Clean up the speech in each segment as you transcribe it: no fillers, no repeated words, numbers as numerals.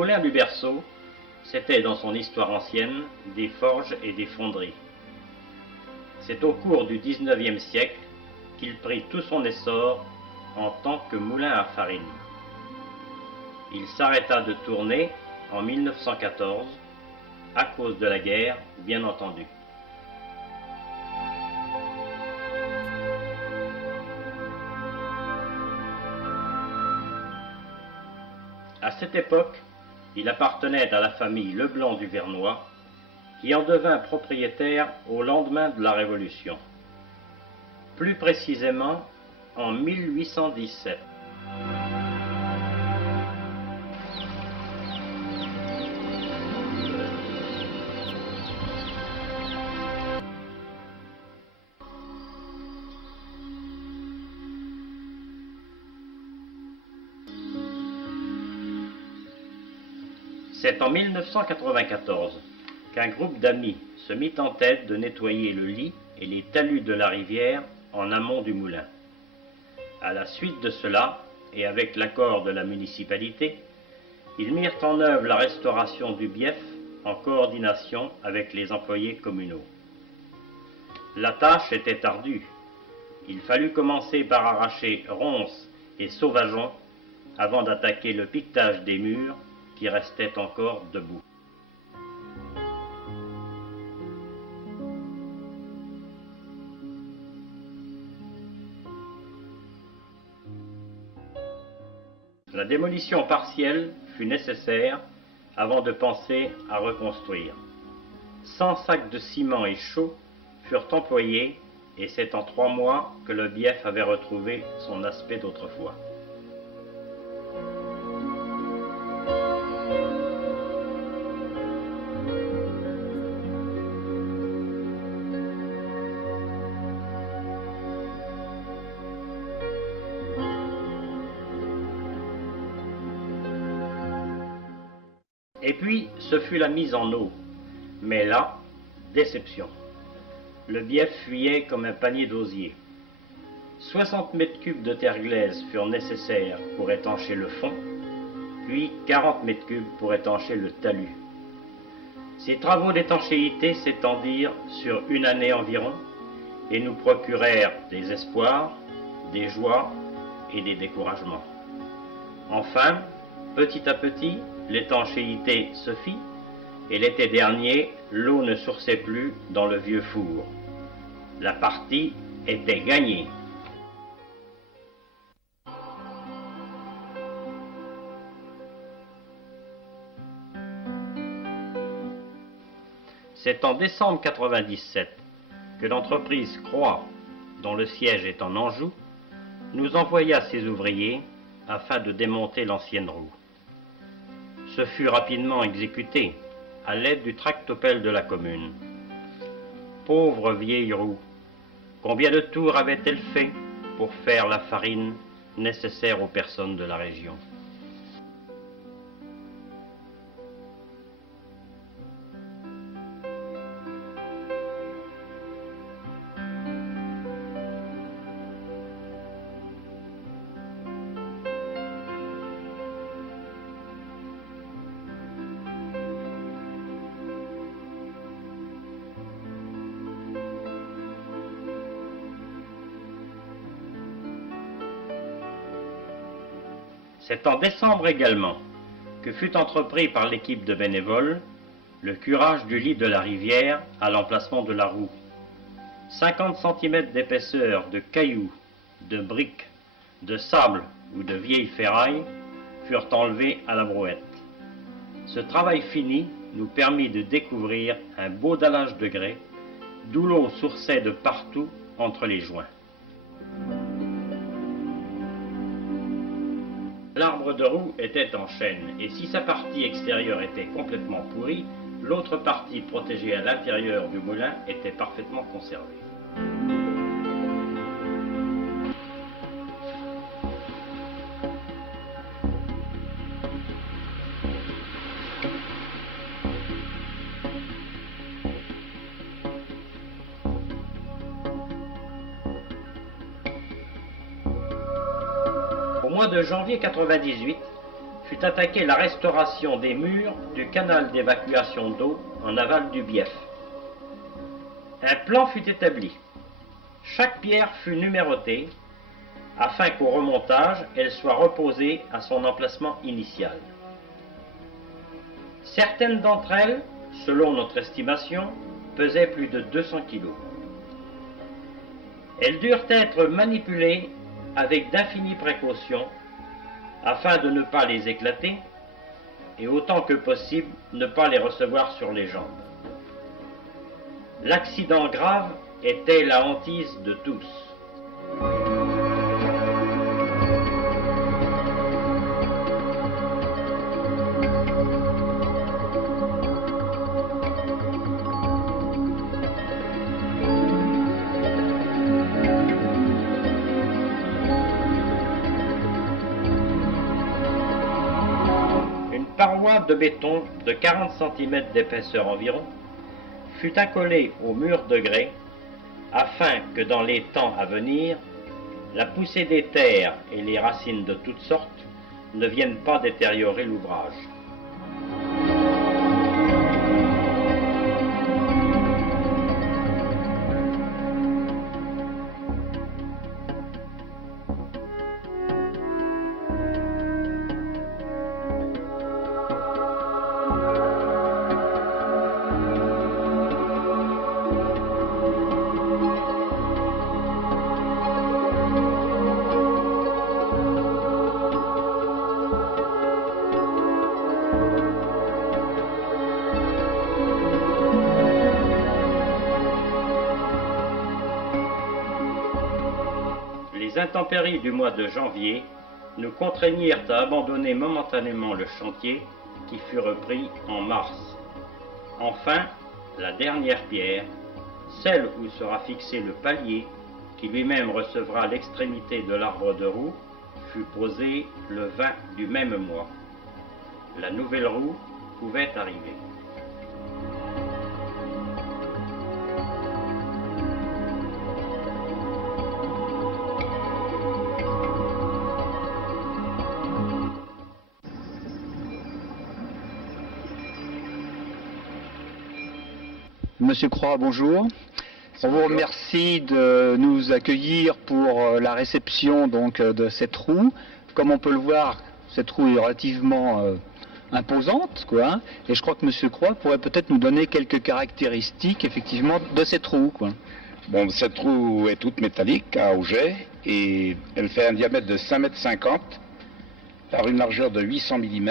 moulin du Berceau, c'était dans son histoire ancienne des forges et des fonderies. C'est au cours du XIXe siècle qu'il prit tout son essor en tant que moulin à farine. Il s'arrêta de tourner en 1914, à cause de la guerre, bien entendu. À cette époque, il appartenait à la famille Leblanc du Vernois, qui en devint propriétaire au lendemain de la Révolution. Plus précisément, en 1817. C'est en 1994 qu'un groupe d'amis se mit en tête de nettoyer le lit et les talus de la rivière en amont du moulin. À la suite de cela, et avec l'accord de la municipalité, ils mirent en œuvre la restauration du bief en coordination avec les employés communaux. La tâche était ardue. Il fallut commencer par arracher ronces et sauvageons avant d'attaquer le piquetage des murs qui restaient encore debout. La démolition partielle fut nécessaire avant de penser à reconstruire. 100 sacs de ciment et chaux furent employés et c'est en 3 mois que le bief avait retrouvé son aspect d'autrefois. Et puis, ce fut la mise en eau. Mais là, déception. Le bief fuyait comme un panier d'osier. 60 mètres cubes de terre glaise furent nécessaires pour étancher le fond, puis 40 mètres cubes pour étancher le talus. Ces travaux d'étanchéité s'étendirent sur une année environ et nous procurèrent des espoirs, des joies et des découragements. Enfin, petit à petit, l'étanchéité se fit, et l'été dernier, l'eau ne sourçait plus dans le vieux four. La partie était gagnée. C'est en décembre 1997 que l'entreprise Croix, dont le siège est en Anjou, nous envoya ses ouvriers afin de démonter l'ancienne roue. Ce fut rapidement exécuté à l'aide du tractopelle de la commune. Pauvre vieille roue, combien de tours avait-elle fait pour faire la farine nécessaire aux personnes de la région? C'est en décembre également que fut entrepris par l'équipe de bénévoles le curage du lit de la rivière à l'emplacement de la roue. 50 cm d'épaisseur de cailloux, de briques, de sable ou de vieilles ferrailles furent enlevés à la brouette. Ce travail fini nous permit de découvrir un beau dallage de grès, d'où l'eau sourçait de partout entre les joints. L'arbre de roue était en chêne, et si sa partie extérieure était complètement pourrie, l'autre partie protégée à l'intérieur du moulin était parfaitement conservée. Au mois de janvier 1998 fut attaquée la restauration des murs du canal d'évacuation d'eau en aval du Bief. Un plan fut établi. Chaque pierre fut numérotée afin qu'au remontage, elle soit reposée à son emplacement initial. Certaines d'entre elles, selon notre estimation, pesaient plus de 200 kg. Elles durent être manipulées avec d'infinies précautions afin de ne pas les éclater et autant que possible ne pas les recevoir sur les jambes. L'accident grave était la hantise de tous. Une paroi de béton de 40 cm d'épaisseur environ fut accolée au mur de grès afin que dans les temps à venir, la poussée des terres et les racines de toutes sortes ne viennent pas détériorer l'ouvrage. Les intempéries du mois de janvier nous contraignirent à abandonner momentanément le chantier qui fut repris en mars. Enfin, la dernière pierre, celle où sera fixé le palier qui lui-même recevra l'extrémité de l'arbre de roue, fut posée le 20 du même mois. La nouvelle roue pouvait arriver. Monsieur Croix, bonjour. On vous remercie de nous accueillir pour la réception donc de cette roue. Comme on peut le voir, cette roue est relativement imposante, quoi. Et je crois que Monsieur Croix pourrait peut-être nous donner quelques caractéristiques effectivement de cette roue, quoi. Bon, cette roue est toute métallique à auget et elle fait un diamètre de 5,50 m par une largeur de 800 mm.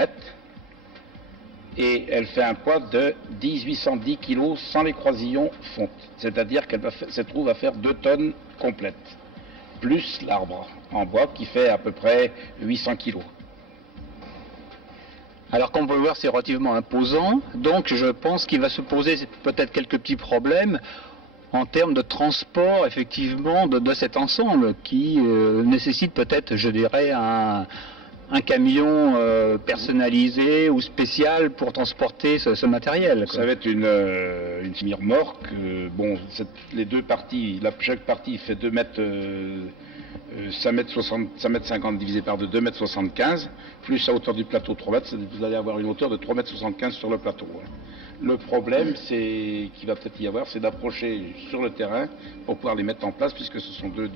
Et elle fait un poids de 1810 kg sans les croisillons fonte. C'est-à-dire que cette roue va faire 2 tonnes complètes, plus l'arbre en bois qui fait à peu près 800 kg. Alors comme on peut le voir, c'est relativement imposant, donc je pense qu'il va se poser peut-être quelques petits problèmes en termes de transport effectivement de cet ensemble qui nécessite peut-être, je dirais, un camion personnalisé ou spécial pour transporter ce matériel, quoi. Ça va être une semi-remorque. Bon, les deux parties, chaque partie fait 2 mètres, 5 mètres 50 divisé par 2 mètres 75, plus la hauteur du plateau 3 mètres, vous allez avoir une hauteur de 3 mètres 75 sur le plateau. Le problème, qu'il va peut-être y avoir, c'est d'approcher sur le terrain pour pouvoir les mettre en place, puisque ce sont deux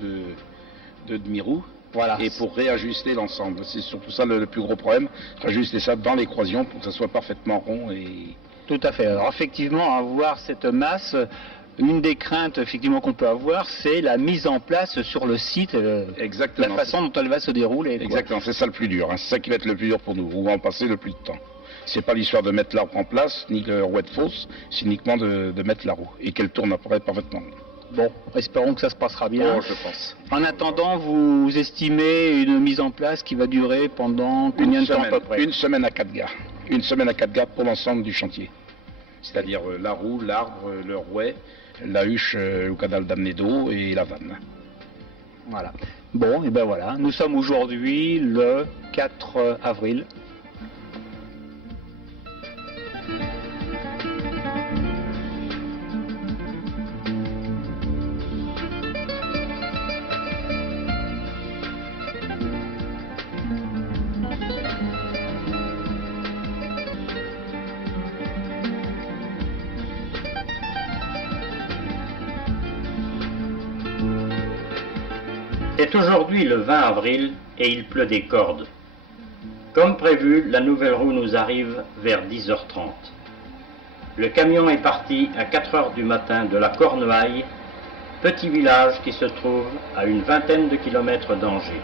demi-roues. Voilà. Et pour réajuster l'ensemble. C'est surtout ça le plus gros problème, réajuster ça dans l'équation pour que ça soit parfaitement rond. Tout à fait. Alors effectivement, avoir cette masse, une des craintes effectivement qu'on peut avoir, c'est la mise en place sur le site, Exactement. La façon dont elle va se dérouler, quoi. Exactement, c'est ça le plus dur, hein. C'est ça qui va être le plus dur pour nous, où on va en passer le plus de temps. C'est pas l'histoire de mettre l'arbre en place, ni le rouet de fosse, c'est uniquement de mettre la roue, et qu'elle tourne après parfaitement. Bon, espérons que ça se passera bien. Oh, je pense. En attendant, vous estimez une mise en place qui va durer pendant combien de temps à peu près? Une semaine à 4 gars. Une semaine à 4 gars pour l'ensemble du chantier. C'est-à-dire la roue, l'arbre, le rouet, la huche, le canal d'amener d'eau et la vanne. Voilà. Bon, et ben voilà. Nous sommes aujourd'hui le 4 avril. C'est aujourd'hui le 20 avril et il pleut des cordes. Comme prévu, la nouvelle roue nous arrive vers 10h30. Le camion est parti à 4h du matin de la Cornouaille, petit village qui se trouve à une vingtaine de kilomètres d'Angers.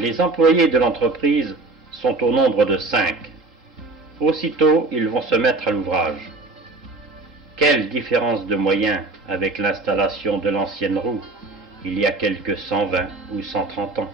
Les employés de l'entreprise sont au nombre de 5. Aussitôt, ils vont se mettre à l'ouvrage. Quelle différence de moyens avec l'installation de l'ancienne roue, il y a quelques 120 ou 130 ans.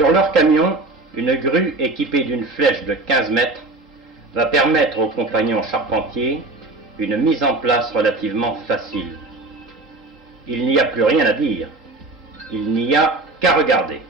Sur leur camion, une grue équipée d'une flèche de 15 mètres va permettre aux compagnons charpentiers une mise en place relativement facile. Il n'y a plus rien à dire, il n'y a qu'à regarder.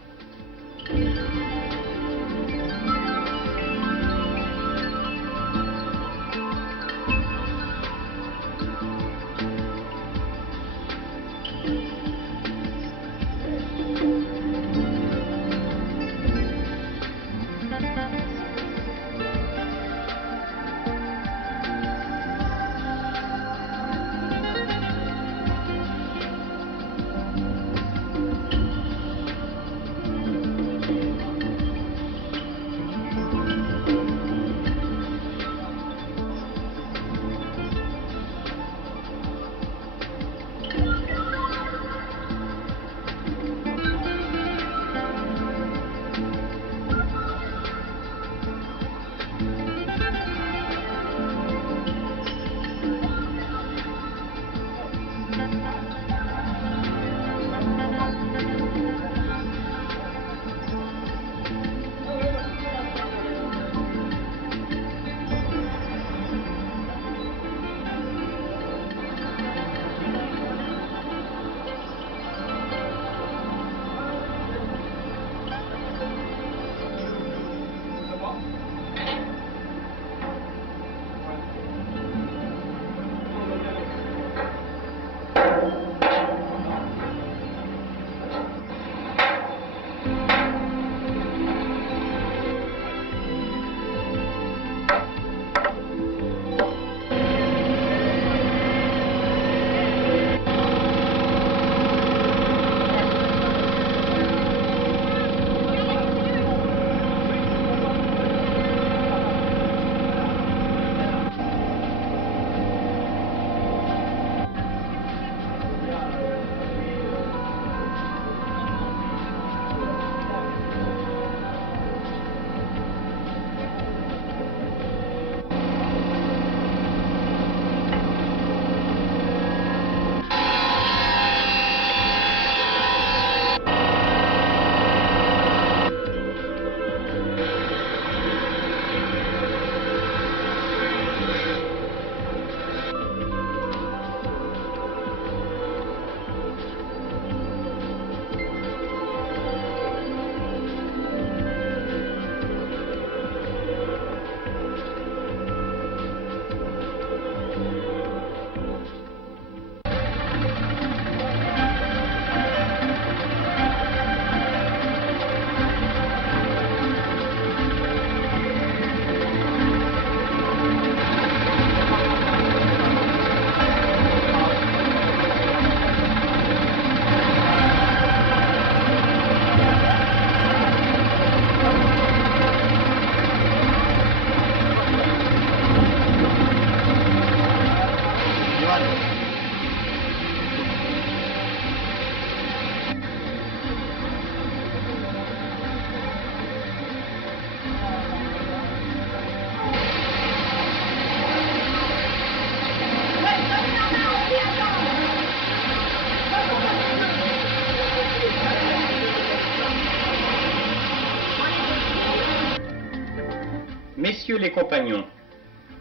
Messieurs les compagnons,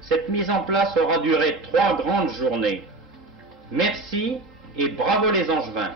cette mise en place aura duré 3 grandes journées. Merci et bravo les Angevins.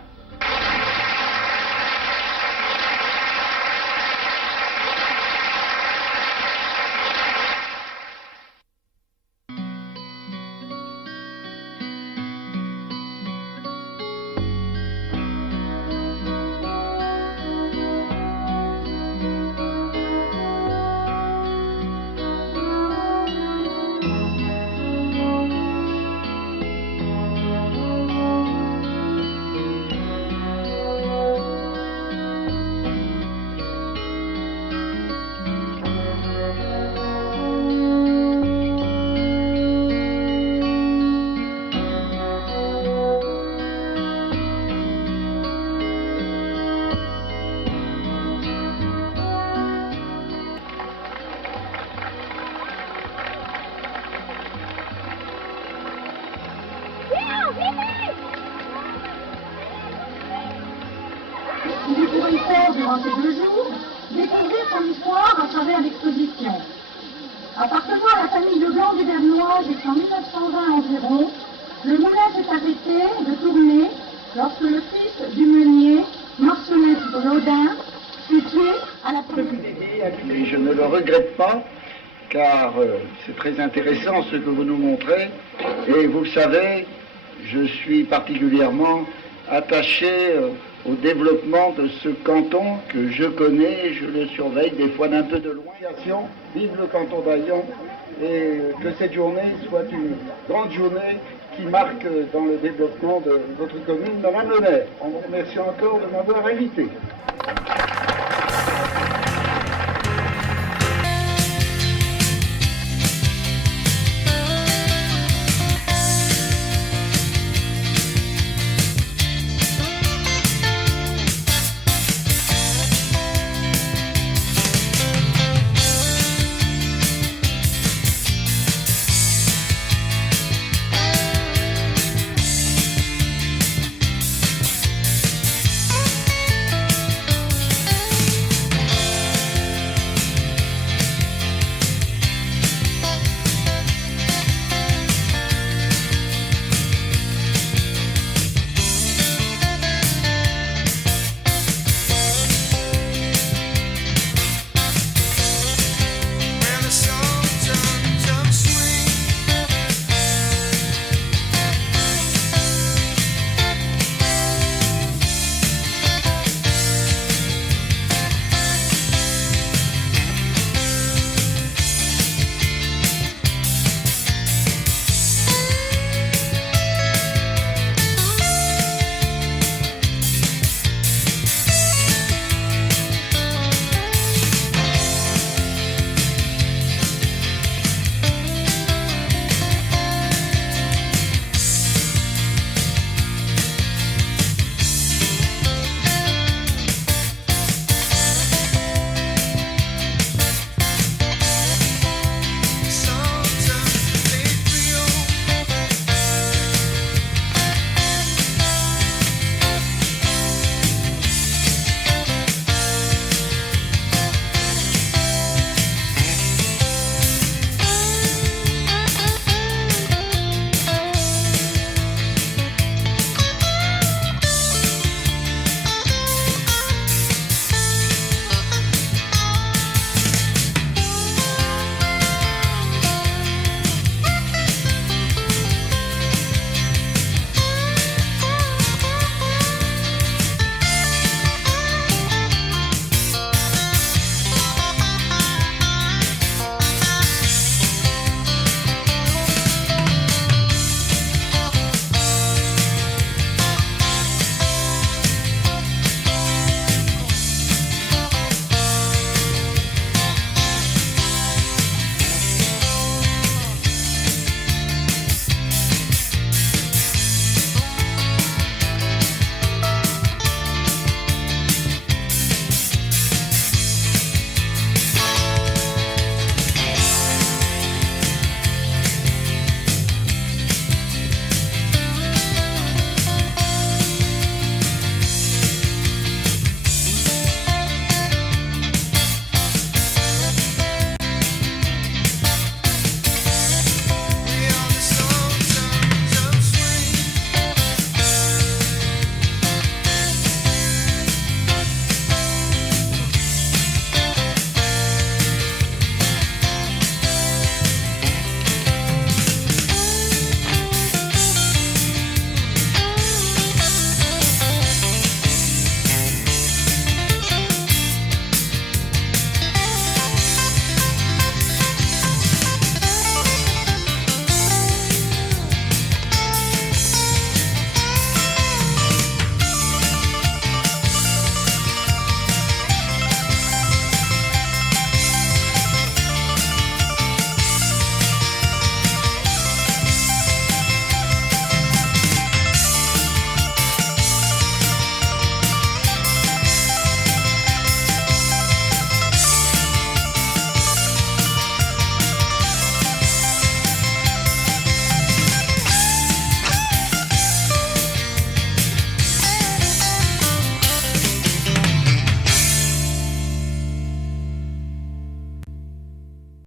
Il pourrait faire durant ces 2 jours découvrir son histoire à travers l'exposition. Appartenant à la famille Leblanc des Vernois jusqu'en 1920 environ, le moulin s'est arrêté de tourner lorsque le fils du meunier, Marcelin Laudin, fut tué à la première. Et je ne le regrette pas, car c'est très intéressant ce que vous nous montrez. Et vous le savez, je suis particulièrement attaché au développement de ce canton que je connais, je le surveille des fois d'un peu de loin. Vive le canton d'Aillon et que cette journée soit une grande journée qui marque dans le développement de votre commune. Madame le maire, on vous remercie encore de m'avoir invité.